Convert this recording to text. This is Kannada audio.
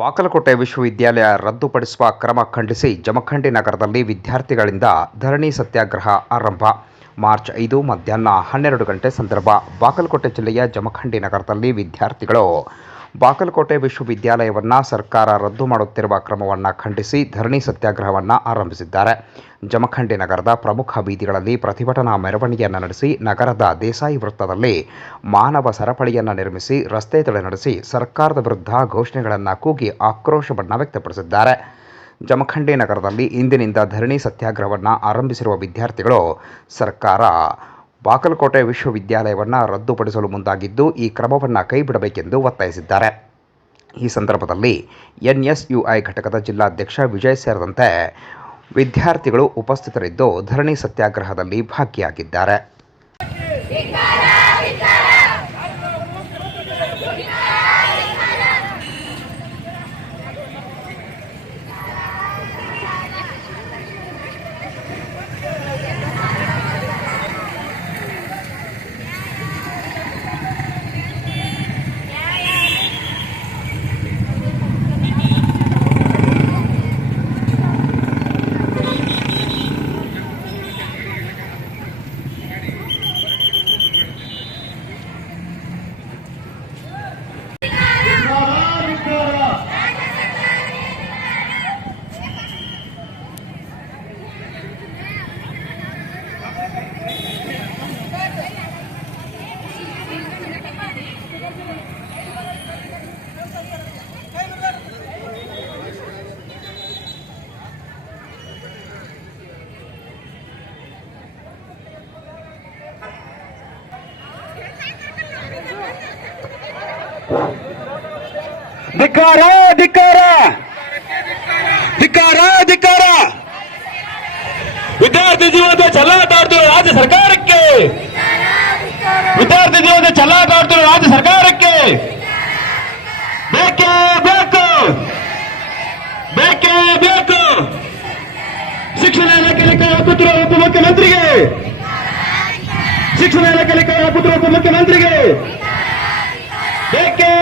ಬಾಗಲಕೋಟೆ ವಿಶ್ವವಿದ್ಯಾಲಯ ರದ್ದುಪಡಿಸುವ ಕ್ರಮ ಖಂಡಿಸಿ ಜಮಖಂಡಿ ನಗರದಲ್ಲಿ ವಿದ್ಯಾರ್ಥಿಗಳಿಂದ ಧರಣಿ ಸತ್ಯಾಗ್ರಹ ಆರಂಭ. ಮಾರ್ಚ್ 5 ಮಧ್ಯಾಹ್ನ 12 ಗಂಟೆ ಸಂದರ್ಭ. ಬಾಗಲಕೋಟೆ ಜಿಲ್ಲೆಯ ಜಮಖಂಡಿ ನಗರದಲ್ಲಿ ವಿದ್ಯಾರ್ಥಿಗಳು ಬಾಗಲಕೋಟೆ ವಿಶ್ವವಿದ್ಯಾಲಯವನ್ನು ಸರ್ಕಾರ ರದ್ದು ಮಾಡುತ್ತಿರುವ ಕ್ರಮವನ್ನು ಖಂಡಿಸಿ ಧರಣಿ ಸತ್ಯಾಗ್ರಹವನ್ನು ಆರಂಭಿಸಿದ್ದಾರೆ. ಜಮಖಂಡಿ ನಗರದ ಪ್ರಮುಖ ಬೀದಿಗಳಲ್ಲಿ ಪ್ರತಿಭಟನಾ ಮೆರವಣಿಗೆಯನ್ನು ನಡೆಸಿ ನಗರದ ದೇಸಾಯಿ ವೃತ್ತದಲ್ಲಿ ಮಾನವ ಸರಪಳಿಯನ್ನು ನಿರ್ಮಿಸಿ ರಸ್ತೆ ತಡೆ ನಡೆಸಿ ಸರ್ಕಾರದ ವಿರುದ್ಧ ಘೋಷಣೆಗಳನ್ನು ಕೂಗಿ ಆಕ್ರೋಶವನ್ನು ವ್ಯಕ್ತಪಡಿಸಿದ್ದಾರೆ. ಜಮಖಂಡಿ ನಗರದಲ್ಲಿ ಇಂದಿನಿಂದ ಧರಣಿ ಸತ್ಯಾಗ್ರಹವನ್ನು ಆರಂಭಿಸಿರುವ ವಿದ್ಯಾರ್ಥಿಗಳು ಸರ್ಕಾರ ಬಾಗಲಕೋಟೆ ವಿಶ್ವವಿದ್ಯಾಲಯವನ್ನು ರದ್ದುಪಡಿಸಲು ಮುಂದಾಗಿದ್ದು ಈ ಕ್ರಮವನ್ನು ಕೈಬಿಡಬೇಕೆಂದು ಒತ್ತಾಯಿಸಿದ್ದಾರೆ. ಈ ಸಂದರ್ಭದಲ್ಲಿ ಎನ್ಎಸ್ಯುಐ ಘಟಕದ ಜಿಲ್ಲಾಧ್ಯಕ್ಷ ವಿಜಯ್ ಸೇರಿದಂತೆ ವಿದ್ಯಾರ್ಥಿಗಳು ಉಪಸ್ಥಿತರಿದ್ದು ಧರಣಿ ಸತ್ಯಾಗ್ರಹದಲ್ಲಿ ಭಾಗಿಯಾಗಿದ್ದಾರೆ. ಧಿಕ್ಕಾರ ಧಿಕ್ಕಾರ ಧಿಕ್ಕಾರ ಧಿಕ್ಕಾರ ವಿದ್ಯಾರ್ಥಿ ಜೀವನದ ಚೆಲ್ಲಾಟ ಆಡ್ತಿರೋ ರಾಜ್ಯ ಸರ್ಕಾರಕ್ಕೆ, ವಿದ್ಯಾರ್ಥಿ ಜೀವನದ ಚೆಲ್ಲಾಟ ಆಡ್ತಿರೋ ರಾಜ್ಯ ಸರ್ಕಾರಕ್ಕೆ ಬೇಕೇ ಬೇಕು, ಬೇಕೇ ಬೇಕು. ಶಿಕ್ಷಣ ಇಲಾಖೆಯಲ್ಲಿ ಕೈ ಹಾಕುತ್ತಿರುವ ಉಪಮುಖ್ಯಮಂತ್ರಿಗೆ, ಶಿಕ್ಷಣ ಇಲಾಖೆಯಲ್ಲಿ ಕೈ ಹಾಕುತ್ತಿರುವ ಉಪಮುಖ್ಯಮಂತ್ರಿಗೆ ಬೇಕೇ